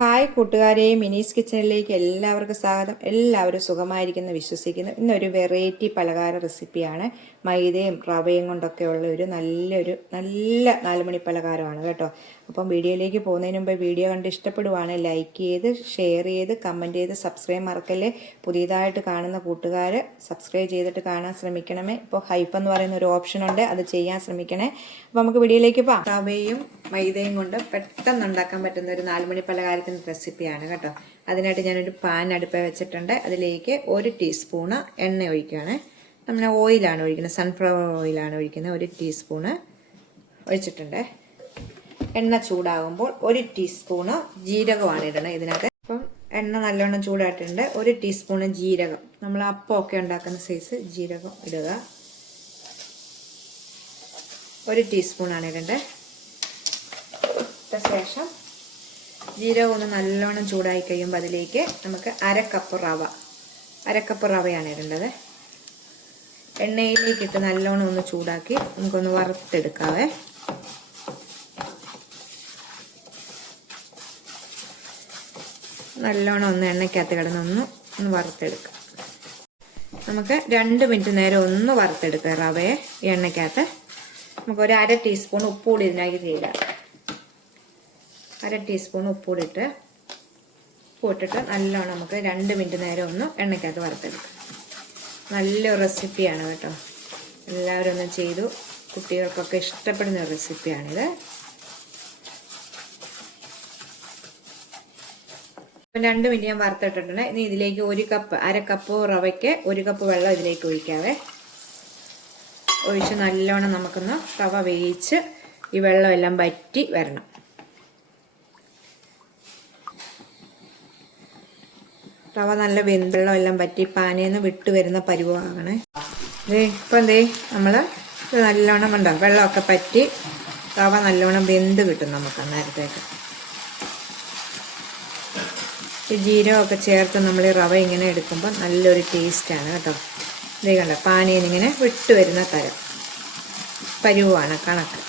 Hi കൂട്ടുകാരെ, മിനീസ് കിച്ചണിലേക്ക് എല്ലാവർക്കും സ്വാഗതം. എല്ലാവരും സുഖമായിരിക്കുന്നു വിശ്വസിക്കുന്നു. ഇന്നൊരു വെറൈറ്റി പലഹാര റെസിപ്പിയാണ്. മൈദയും റവയും കൊണ്ടൊക്കെ ഉള്ള നല്ല 4 മണി പലഹാരമാണ് കേട്ടോ. അപ്പം വീഡിയോയിലേക്ക് പോകുന്നതിന് മുമ്പ് വീഡിയോ കണ്ട് ഇഷ്ടപ്പെടുവാണ് ലൈക്ക് ചെയ്ത് ഷെയർ ചെയ്ത് കമൻറ്റ് ചെയ്ത് സബ്സ്ക്രൈബ് മറക്കല്ലേ. പുതിയതായിട്ട് കാണുന്ന കൂട്ടുകാർ സബ്സ്ക്രൈബ് ചെയ്തിട്ട് കാണാൻ ശ്രമിക്കണമേ. ഇപ്പോൾ ഹൈപ്പ് എന്ന് പറയുന്ന ഒരു ഓപ്ഷൻ ഉണ്ട്, അത് ചെയ്യാൻ ശ്രമിക്കണേ. അപ്പോൾ നമുക്ക് വീഡിയോയിലേക്ക് പോകാം. റവയും മൈദയും കൊണ്ട് പെട്ടെന്ന് ഉണ്ടാക്കാൻ പറ്റുന്ന ഒരു 4 മണി പലഹാരത്തിൻ്റെ റെസിപ്പിയാണ് കേട്ടോ. അതിനായിട്ട് ഞാനൊരു പാൻ അടുപ്പിൽ വെച്ചിട്ടുണ്ട്. അതിലേക്ക് 1 ടീസ്പൂണ് എണ്ണ ഒഴിക്കുകയാണ്. നമ്മൾ ഓയിലാണ് ഒഴിക്കുന്നത്, സൺഫ്ലവർ ഓയിലാണ് ഒഴിക്കുന്നത്. 1 ടീസ്പൂണ് ഒഴിച്ചിട്ടുണ്ട്. എണ്ണ ചൂടാകുമ്പോൾ 1 ടീസ്പൂണ് ജീരകമാണ് ഇടണം ഇതിനകത്ത്. അപ്പം എണ്ണ നല്ലോണം ചൂടായിട്ടുണ്ട്. 1 ടീസ്പൂണ് ജീരകം, നമ്മൾ അപ്പമൊക്കെ ഉണ്ടാക്കുന്ന സൈസ് ജീരകം ഇടുക. 1 ടീസ്പൂണാണ് ഇടേണ്ടത്. ശേഷം ജീരകം ഒന്ന് നല്ലോണം ചൂടായി കഴിയുമ്പോൾ അതിലേക്ക് നമുക്ക് അര കപ്പ് റവയാണ് ഇടേണ്ടത്. എണ്ണയിലേക്ക് ഇട്ട് നല്ലോണം ഒന്ന് ചൂടാക്കി നമുക്കൊന്ന് വറുത്തെടുക്കാവേ. നല്ലോണം ഒന്ന് എണ്ണയ്ക്കകത്ത് കിടന്നൊന്ന് വറുത്തെടുക്കാം. നമുക്ക് 2 മിനിറ്റ് നേരം ഒന്ന് വറുത്തെടുക്കുക റവയെ ഈ എണ്ണയ്ക്കകത്ത്. നമുക്കൊരു 1/2 ടീസ്പൂൺ ഉപ്പ് കൂടി ഇതിനാക്കി തീരാം. 1/2 ടീസ്പൂൺ ഉപ്പിട്ടിട്ട് നല്ലോണം നമുക്ക് 2 മിനിറ്റ് നേരം ഒന്ന് എണ്ണയ്ക്കകത്ത് വറുത്തെടുക്കാം. നല്ലൊരു റെസിപ്പിയാണ് കേട്ടോ. എല്ലാവരും ഒന്ന് ചെയ്തു, കുട്ടികൾക്കൊക്കെ ഇഷ്ടപ്പെടുന്ന ഒരു റെസിപ്പിയാണിത്. ഇപ്പം 2 മിനിറ്റ് ഞാൻ വറുത്തിട്ടിട്ടുണ്ട്. ഇനി ഇതിലേക്ക് അര കപ്പ് റവയ്ക്ക് 1 കപ്പ് വെള്ളം ഇതിലേക്ക് ഒഴിക്കാവേ. ഒഴിച്ച് നല്ലോണം നമുക്കൊന്ന് റവ വേവിച്ച് ഈ വെള്ളം എല്ലാം വറ്റി വരണം. റവ നല്ല വെള്ളം എല്ലാം വറ്റി പാനേന്ന് വിട്ട് വരുന്ന പരുവമാകണേ. ഇപ്പം നമ്മൾ നല്ലോണം ഉണ്ടോ വെള്ളമൊക്കെ പറ്റി റവ നല്ലോണം വെന്ത് കിട്ടും നമുക്ക് അന്നേരത്തേക്ക്. ഈ ജീരകമൊക്കെ ചേർത്ത് നമ്മൾ ഈ റവ ഇങ്ങനെ എടുക്കുമ്പോൾ നല്ലൊരു ടേസ്റ്റാണ് കേട്ടോ. ഇതേ കണ്ട പാനേന്ന് ഇങ്ങനെ വിട്ട് വരുന്ന പരുവാണ് കണക്ക്.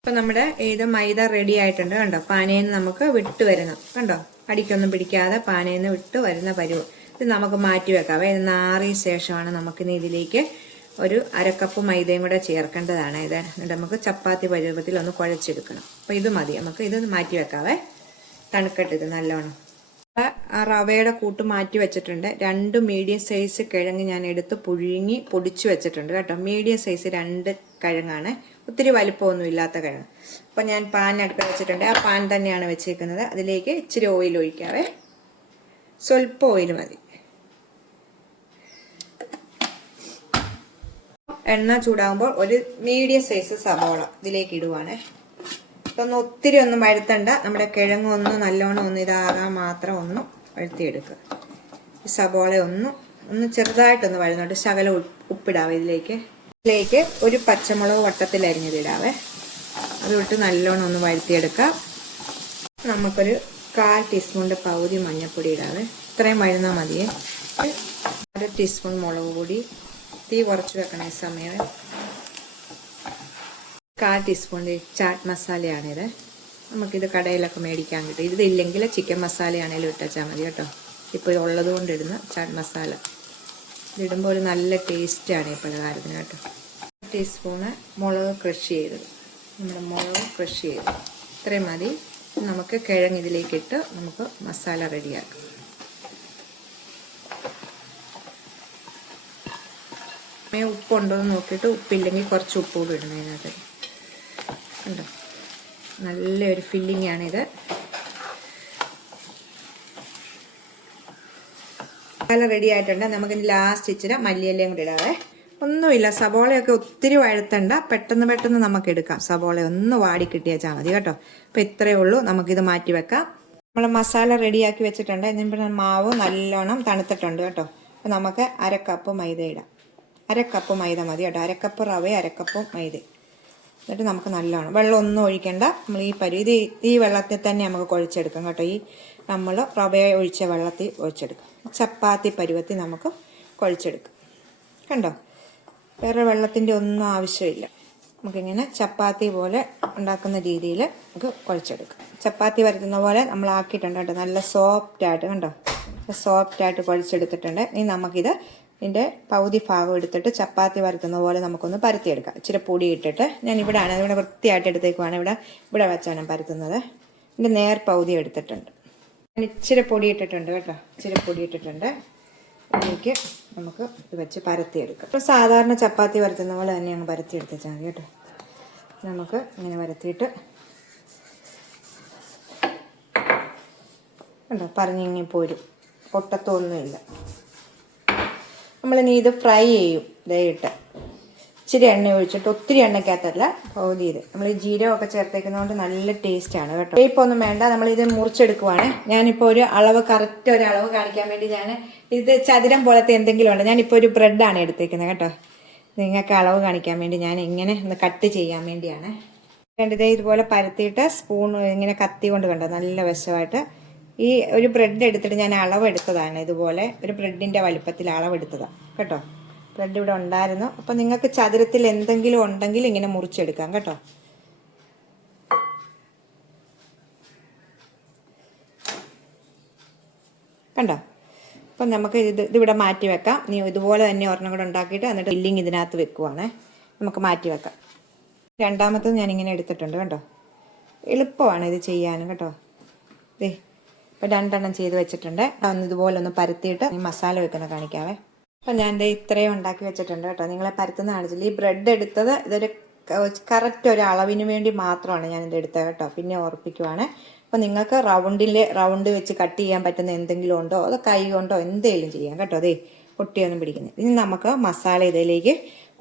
ഇപ്പം നമ്മുടെ മൈദ റെഡി ആയിട്ടുണ്ട് കണ്ടോ. പാനേന്ന് നമുക്ക് വിട്ട് വരുന്ന കണ്ടോ, അടിക്കൊന്നും പിടിക്കാതെ പാനേന്ന് വിട്ട് വരുന്ന പരുവ്. ഇത് നമുക്ക് മാറ്റി വെക്കാവേ. ഇത് നാറിയ ശേഷമാണ് നമുക്കിനി ഇതിലേക്ക് ഒരു 1/2 കപ്പ് മൈദയും കൂടെ ചേർക്കേണ്ടതാണ്. ഇത് നമുക്ക് ചപ്പാത്തി പരുവത്തിൽ ഒന്ന് കുഴച്ചെടുക്കണം. അപ്പോൾ ഇത് മതി, നമുക്ക് ഇത് മാറ്റി വെക്കാവേ. തണുക്കട്ട് ഇത് നല്ലോണം. ആ റവയുടെ കൂട്ട് മാറ്റി വെച്ചിട്ടുണ്ട്. 2 മീഡിയം സൈസ് കിഴങ്ങ് ഞാൻ എടുത്ത് പുഴുങ്ങി പൊടിച്ചു വെച്ചിട്ടുണ്ട് കേട്ടോ. മീഡിയം സൈസ് 2 കിഴങ്ങാണ്, ഒത്തിരി വലിപ്പമൊന്നും ഇല്ലാത്ത കിഴങ്ങ്. അപ്പം ഞാൻ പാൻ അടുപ്പിൽ വെച്ചിട്ടുണ്ട്. ആ പാൻ തന്നെയാണ് വെച്ചേക്കുന്നത്. അതിലേക്ക് ഇച്ചിരി ഓയിൽ ഒഴിക്കാവേ. സ്വല്പം ഓയിൽ മതി. എണ്ണ ചൂടാകുമ്പോൾ ഒരു മീഡിയം സൈസ് സവോള ഇതിലേക്ക് ഇടുവാണേ. ഇതൊന്നും ഒത്തിരി ഒന്നും വഴുത്തണ്ട. നമ്മുടെ കിഴങ്ങ് ഒന്ന് നല്ലോണം ഒന്ന് ഇതാകാൻ മാത്രം ഒന്ന് വഴുത്തിയെടുക്കുക. ഈ സവോള ഒന്ന് ചെറുതായിട്ടൊന്ന് വഴുന്നോട്ട് ശകലം ഉപ്പിടാവേ. ഇതിലേക്ക് ഒരു പച്ചമുളക് വട്ടത്തിൽ അരിഞ്ഞതിടാവേ. അതിട്ട് നല്ലോണം ഒന്ന് വഴുത്തിയെടുക്കാം. നമുക്കൊരു 1/4 ടീസ്പൂണിൻ്റെ പകുതി മഞ്ഞൾപ്പൊടി ഇടാവേ. ഇത്രയും വഴുന്നാൽ മതിയേ. 1/2 ടീസ്പൂൺ മുളക് പൊടി. തീ കുറച്ച് വെക്കണം ഈ സമയം. 1/4 ടീസ്പൂൺ ചാട്ട് മസാലയാണിത്. നമുക്കിത് കടയിലൊക്കെ മേടിക്കാൻ കിട്ടും. ഇതില്ലെങ്കിൽ ചിക്കൻ മസാലയാണെങ്കിലും ഇട്ടാൽ മതി കേട്ടോ. ഇപ്പോൾ ഉള്ളത് കൊണ്ട് ഇടുന്ന ചാട്ട് മസാല ഇതിടുമ്പോൾ ഒരു നല്ല ടേസ്റ്റാണ് ഈ പലഹാരത്തിന് കേട്ടോ. 1 ടീസ്പൂണ് മുളക് ക്രഷ് ചെയ്തത്, നമ്മുടെ മുളക് ക്രഷ് ചെയ്ത് ഇത്രയും മതി. നമുക്ക് കിഴങ്ങ് ഇതിലേക്കിട്ട് നമുക്ക് മസാല റെഡിയാക്കാം. ഉപ്പുണ്ടോ എന്ന് നോക്കിയിട്ട് ഉപ്പില്ലെങ്കിൽ കുറച്ച് ഉപ്പ് കൂടി ഇടണം ഇതിനകത്ത്. ഉണ്ടോ, നല്ലൊരു ഫില്ലിംഗ് ആണിത്. മസാല റെഡി ആയിട്ടുണ്ട്. നമുക്കിനി ലാസ്റ്റ് ഇച്ചിരി മല്ലിയിലയും കൂടി ഇടാവേ. ഒന്നുമില്ല, സവോളയൊക്കെ ഒത്തിരി വഴത്തണ്ട. പെട്ടെന്ന് നമുക്ക് എടുക്കാം. സവോള ഒന്ന് വാടി കിട്ടിയാൽ മതി കേട്ടോ. അപ്പം ഇത്രയേ ഉള്ളൂ. നമുക്കിത് മാറ്റി വെക്കാം. നമ്മൾ മസാല റെഡിയാക്കി വെച്ചിട്ടുണ്ട്. എന്നിട്ട് മാവ് നല്ലോണം തണുത്തിട്ടുണ്ട് കേട്ടോ. അപ്പം നമുക്ക് 1/2 കപ്പ് മൈദ ഇടാം. 1/2 കപ്പ് മൈദ മതി കേട്ടോ. 1/2 കപ്പ് റവ, 1/2 കപ്പ് മൈദ. എന്നിട്ട് നമുക്ക് നല്ലോണം വെള്ളം ഒന്നും ഒഴിക്കേണ്ട. നമ്മൾ ഈ വെള്ളത്തിൽ തന്നെ നമുക്ക് കുഴച്ചെടുക്കാം കേട്ടോ. നമ്മൾ റവയെ ഒഴിച്ച വെള്ളത്തിൽ ഒഴിച്ചെടുക്കാം. ചപ്പാത്തി പരുവത്തിൽ നമുക്ക് കുഴച്ചെടുക്കാം. കണ്ടോ, വേറെ വെള്ളത്തിൻ്റെ ഒന്നും ആവശ്യമില്ല. നമുക്കിങ്ങനെ ചപ്പാത്തി പോലെ ഉണ്ടാക്കുന്ന രീതിയിൽ നമുക്ക് കുഴച്ചെടുക്കാം. ചപ്പാത്തി പരത്തുന്ന പോലെ നമ്മൾ ആക്കിയിട്ടുണ്ട് കേട്ടോ. നല്ല സോഫ്റ്റായിട്ട് കണ്ടോ, സോഫ്റ്റായിട്ട് കുഴച്ചെടുത്തിട്ടുണ്ട്. ഇനി നമുക്കിത് ഇതിൻ്റെ പകുതി ഭാഗം എടുത്തിട്ട് ചപ്പാത്തി പരത്തുന്ന പോലെ നമുക്കൊന്ന് പരത്തിയെടുക്കാം. ഇച്ചിരി പൊടി ഇട്ടിട്ട് ഞാൻ ഇവിടെ വൃത്തിയായിട്ട് എടുത്തേക്കുവാണ്. ഇവിടെ വെച്ചാണ് ഞാൻ പരത്തുന്നത്. ഇതിൻ്റെ നേർ പകുതി എടുത്തിട്ടുണ്ട്. ഞാൻ ഇച്ചിരി പൊടി ഇട്ടിട്ടുണ്ട് കേട്ടോ, ഇച്ചിരി പൊടി ഇട്ടിട്ടുണ്ട്. ഇതിലേക്ക് നമുക്ക് ഇത് വെച്ച് പരത്തിയെടുക്കാം. ഇപ്പോൾ സാധാരണ ചപ്പാത്തി പരത്തുന്ന പോലെ തന്നെ അങ്ങ് പരത്തിയെടുത്താൽ മതി കേട്ടോ. നമുക്ക് ഇങ്ങനെ പരത്തിയിട്ട് കണ്ടോ പറഞ്ഞിങ്ങി പോരും, ഒട്ടത്തൊന്നുമില്ല. നമ്മളിനി ഇത് ഫ്രൈ ചെയ്യും. ഇതായിട്ട് ഇച്ചിരി എണ്ണ ഒഴിച്ചിട്ട്, ഒത്തിരി എണ്ണയ്ക്കകത്തല്ല, പകുതി ഇത് നമ്മൾ ഈ ജീരകമൊക്കെ ചേർത്തേക്കുന്നതുകൊണ്ട് നല്ല ടേസ്റ്റാണ് കേട്ടോ. ഇപ്പോൾ ഒന്നും വേണ്ട, നമ്മളിത് മുറിച്ചെടുക്കുവാണ്. ഞാനിപ്പോൾ ഒരു അളവ്, കറക്റ്റ് ഒരു അളവ് കാണിക്കാൻ വേണ്ടി ഞാൻ ഇത് ചതുരം പോലത്തെ എന്തെങ്കിലും ഉണ്ട്. ഞാനിപ്പോൾ ഒരു ബ്രെഡാണ് എടുത്തേക്കുന്നത് കേട്ടോ. നിങ്ങൾക്ക് അളവ് കാണിക്കാൻ വേണ്ടി ഞാൻ ഇങ്ങനെ ഒന്ന് കട്ട് ചെയ്യാൻ വേണ്ടിയാണ്. വേണ്ടത് ഇതുപോലെ പരത്തിയിട്ട് സ്പൂൺ ഇങ്ങനെ കത്തി കൊണ്ട് കണ്ടോ നല്ല വശമായിട്ട് ഈ ഒരു ബ്രെഡ് എടുത്തിട്ട് ഞാൻ അളവെടുത്തതാണ്. ഇതുപോലെ ഒരു ബ്രെഡിൻ്റെ വലിപ്പത്തിൽ അളവെടുത്തതാണ് കേട്ടോ. ബ്രെഡ് ഇവിടെ ഉണ്ടായിരുന്നു. അപ്പം നിങ്ങൾക്ക് ചതുരത്തിൽ എന്തെങ്കിലും ഉണ്ടെങ്കിൽ ഇങ്ങനെ മുറിച്ചെടുക്കാം കേട്ടോ. കണ്ടോ, അപ്പം നമുക്ക് ഇതിവിടെ മാറ്റി വെക്കാം. നീ ഇതുപോലെ തന്നെ ഒരെണ്ണം കൂടെ ഉണ്ടാക്കിയിട്ട് എന്നിട്ട് ഫില്ലിങ് ഇതിനകത്ത് വെക്കുവാണേ. നമുക്ക് മാറ്റി വെക്കാം. രണ്ടാമത്തത് ഞാനിങ്ങനെ എടുത്തിട്ടുണ്ട് കണ്ടോ. എളുപ്പമാണ് ഇത് ചെയ്യാനും കേട്ടോ. ദേ ഇപ്പം 2 എണ്ണം ചെയ്ത് വെച്ചിട്ടുണ്ട്. ഇതുപോലെ ഒന്ന് പരത്തിയിട്ട് ഈ മസാല വെക്കുന്ന കാണിക്കാവേ. അപ്പം ഞാൻ ഇത്രയും ഉണ്ടാക്കി വെച്ചിട്ടുണ്ട് കേട്ടോ. നിങ്ങളെ പരത്തുന്ന കാണിച്ചില്ല. ഈ ബ്രെഡ് എടുത്തത് ഇതൊരു കറക്റ്റ് ഒരു അളവിന് വേണ്ടി മാത്രമാണ് ഞാനിത് എടുത്തത് കേട്ടോ. പിന്നെ ഉറപ്പിക്കുവാണ്. അപ്പം നിങ്ങൾക്ക് റൗണ്ട് വെച്ച് കട്ട് ചെയ്യാൻ പറ്റുന്ന എന്തെങ്കിലും ഉണ്ടോ, അതോ കൈ കൊണ്ടോ എന്തെങ്കിലും ചെയ്യാം കേട്ടോ. അതേ പൊട്ടിയൊന്നും പിടിക്കുന്നത്. ഇനി നമുക്ക് മസാല ഇതിലേക്ക്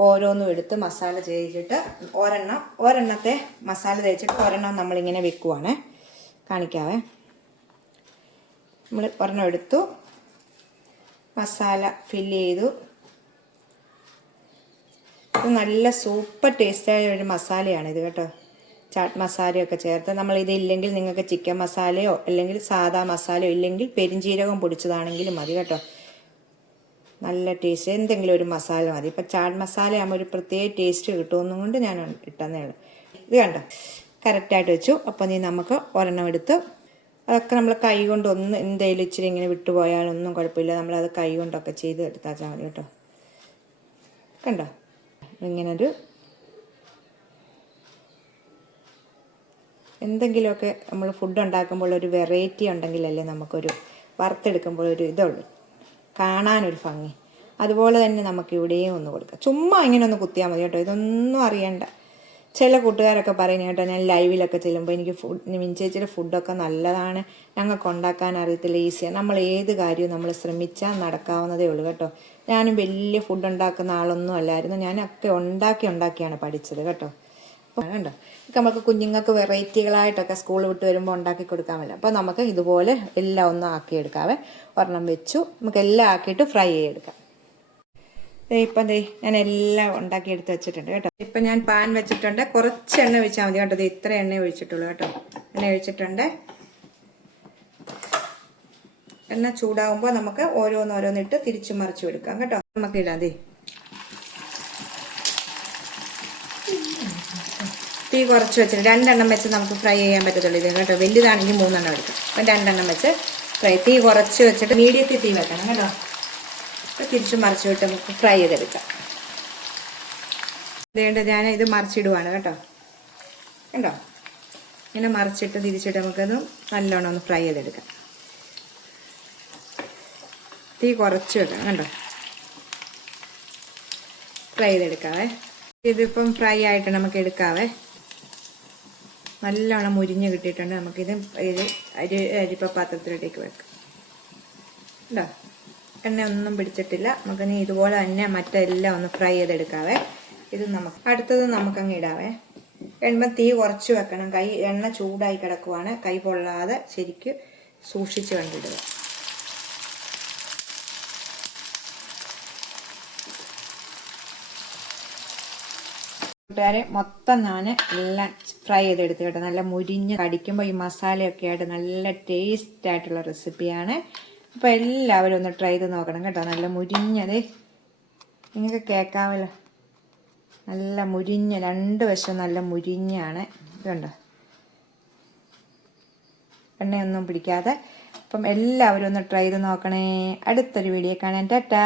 ഓരോന്നും എടുത്ത് മസാല തേച്ചിട്ട് ഒരെണ്ണത്തെ മസാല തേച്ചിട്ട് ഒരെണ്ണം നമ്മളിങ്ങനെ വെക്കുവാണ്. കാണിക്കാവേ. നമ്മൾ ഒരെണ്ണം എടുത്തു, മസാല ഫില്ല് ചെയ്തു. ഇത് നല്ല സൂപ്പർ ടേസ്റ്റായ ഒരു മസാലയാണ് ഇത് കേട്ടോ. ചാട്ട് മസാലയൊക്കെ ചേർത്ത് നമ്മളിത് ഇല്ലെങ്കിൽ നിങ്ങൾക്ക് ചിക്കൻ മസാലയോ അല്ലെങ്കിൽ സാദാ മസാലയോ ഇല്ലെങ്കിൽ പെരിഞ്ജീരകം പൊടിച്ചതാണെങ്കിലും മതി കേട്ടോ. നല്ല ടേസ്റ്റ് എന്തെങ്കിലും ഒരു മസാല മതി. ഇപ്പം ചാട്ട് മസാല ആകുമ്പോൾ ഒരു പ്രത്യേക ടേസ്റ്റ് കിട്ടുമെന്നും കൊണ്ട് ഞാൻ ഇട്ടെന്നേ ഉള്ളൂ. ഇത് കണ്ടോ കറക്റ്റായിട്ട് വെച്ചു. അപ്പോൾ നീ നമുക്ക് ഒരെണ്ണം എടുത്ത് അതൊക്കെ നമ്മൾ കൈ കൊണ്ട് ഒന്ന് എന്തെങ്കിലും ഇച്ചിരി ഇങ്ങനെ വിട്ടുപോയാലൊന്നും കുഴപ്പമില്ല. നമ്മളത് കൈ കൊണ്ടൊക്കെ ചെയ്ത് എടുത്താൽ മതി കേട്ടോ. കണ്ടോ ഇങ്ങനൊരു എന്തെങ്കിലുമൊക്കെ നമ്മൾ ഫുഡ് ഉണ്ടാക്കുമ്പോൾ ഒരു വെറൈറ്റി ഉണ്ടെങ്കിലല്ലേ നമുക്കൊരു വറുത്തെടുക്കുമ്പോൾ ഒരു ഇതുള്ളൂ, കാണാനൊരു ഭംഗി. അതുപോലെ തന്നെ നമുക്ക് ഇവിടെയും ഒന്ന് കൊടുക്കാം. ചുമ്മാ ഇങ്ങനെ ഒന്ന് കുത്തിയാൽ മതി കേട്ടോ. ഇതൊന്നും അറിയണ്ട. ചില കൂട്ടുകാരൊക്കെ പറയുന്നത് കേട്ടോ, ഞാൻ ലൈവിലൊക്കെ ചെല്ലുമ്പോൾ എനിക്ക് മിനിച്ചേച്ചിയുടെ ഫുഡൊക്കെ നല്ലതാണ്, ഞങ്ങൾക്ക് ഉണ്ടാക്കാൻ അറിയത്തില്ല, ഈസിയാണ്. നമ്മൾ ഏത് കാര്യവും നമ്മൾ ശ്രമിച്ചാൽ നടക്കാവുന്നതേ ഉള്ളൂ കേട്ടോ. ഞാനും വലിയ ഫുഡ് ഉണ്ടാക്കുന്ന ആളൊന്നും അല്ലായിരുന്നു. ഞാനൊക്കെ ഉണ്ടാക്കിയാണ് പഠിച്ചത് കേട്ടോ. അപ്പോൾ കണ്ടോ ഇതൊക്കെ നമുക്ക് കുഞ്ഞുങ്ങൾക്ക് വെറൈറ്റികളായിട്ടൊക്കെ സ്കൂൾ വിട്ട് വരുമ്പോൾ ഉണ്ടാക്കി കൊടുക്കാൻ പറ്റില്ല. അപ്പോൾ നമുക്ക് ഇതുപോലെ എല്ലാം ഒന്നും ആക്കിയെടുക്കാവേ. ഒരെണ്ണം വെച്ചു, നമുക്ക് എല്ലാം ആക്കിയിട്ട് ഫ്രൈ ചെയ്തെടുക്കാം. ഇപ്പം ഞാൻ എല്ലാം ഉണ്ടാക്കി എടുത്ത് വെച്ചിട്ടുണ്ട് കേട്ടോ. ഇപ്പം ഞാൻ പാൻ വെച്ചിട്ടുണ്ട്. കുറച്ച് എണ്ണ ഒഴിച്ചാൽ മതി കേട്ടോ. ഇത്ര എണ്ണ ഒഴിച്ചിട്ടുള്ളൂ കേട്ടോ. എണ്ണ ഒഴിച്ചിട്ടുണ്ട്. എണ്ണ ചൂടാകുമ്പോൾ നമുക്ക് ഓരോന്നോരോന്നിട്ട് തിരിച്ചു മറിച്ചു എടുക്കാം കേട്ടോ. നമുക്ക് ഇടാം. തീ കുറച്ച് വെച്ചിട്ട് 2 എണ്ണം വെച്ച് നമുക്ക് ഫ്രൈ ചെയ്യാൻ പറ്റത്തുള്ളൂ ഇത് കേട്ടോ. വലുതാണെങ്കിൽ 3 എണ്ണം എടുക്കാം. അപ്പം 2 എണ്ണം വെച്ച് ഫ്രൈ. തീ കുറച്ച് വെച്ചിട്ട് മീഡിയത്തിൽ തീ വെക്കണം കേട്ടോ. തിരിച്ച് മറിച്ച് വിട്ട് നമുക്ക് ഫ്രൈ ചെയ്തെടുക്കാം. അതുകൊണ്ട് ഞാൻ ഇത് മറിച്ചിടുവാണ് കേട്ടോ. കണ്ടോ ഇങ്ങനെ മറിച്ചിട്ട് തിരിച്ചിട്ട് നമുക്കത് നല്ലോണം ഒന്ന് ഫ്രൈ ചെയ്തെടുക്കാം. തീ കുറച്ച് വെക്കണം കണ്ടോ. ഫ്രൈ ചെയ്തെടുക്കാവേ. ഇതിപ്പം ഫ്രൈ ആയിട്ട് നമുക്ക് എടുക്കാവേ. നല്ലോണം മുരിഞ്ഞ് കിട്ടിയിട്ടുണ്ട്. നമുക്കിത് അരിപ്പ പാത്രത്തിലേക്ക് വെക്കാം കേട്ടോ. എണ്ണ ഒന്നും പിടിച്ചിട്ടില്ല. നമുക്കിനി ഇതുപോലെ തന്നെ മറ്റെല്ലാം ഒന്ന് ഫ്രൈ ചെയ്തെടുക്കാവേ. ഇത് നമുക്ക് അടുത്തത് നമുക്കങ്ങ് ഇടാവേ. എണ്ണ തീ കുറച്ച് വെക്കണം. എണ്ണ ചൂടായി കിടക്കുവാണ്. കൈ പൊള്ളാതെ ശരിക്ക് സൂക്ഷിച്ച് കണ്ടിടുക. കൂട്ടുകാരെ മൊത്തം ഞാൻ എല്ലാം ഫ്രൈ ചെയ്തെടുത്ത് കേട്ടോ. നല്ല മുരിഞ്ഞ് കടിക്കുമ്പോൾ ഈ മസാലയൊക്കെ ആയിട്ട് നല്ല ടേസ്റ്റ് ആയിട്ടുള്ള റെസിപ്പിയാണ്. അപ്പോൾ എല്ലാവരും ഒന്ന് ട്രൈ ചെയ്ത് നോക്കണം കേട്ടോ. നല്ല മുരിഞ്ഞത് നിങ്ങൾക്ക് കേൾക്കാമല്ലോ. നല്ല മുരിഞ്ഞ, രണ്ട് വശം നല്ല മുരിഞ്ഞാണ്. ഇതുണ്ട്, എണ്ണയൊന്നും പിടിക്കാതെ. അപ്പം എല്ലാവരും ഒന്ന് ട്രൈ ചെയ്ത് നോക്കണേ. അടുത്തൊരു വീഡിയോ കാണാൻ ടാറ്റാ.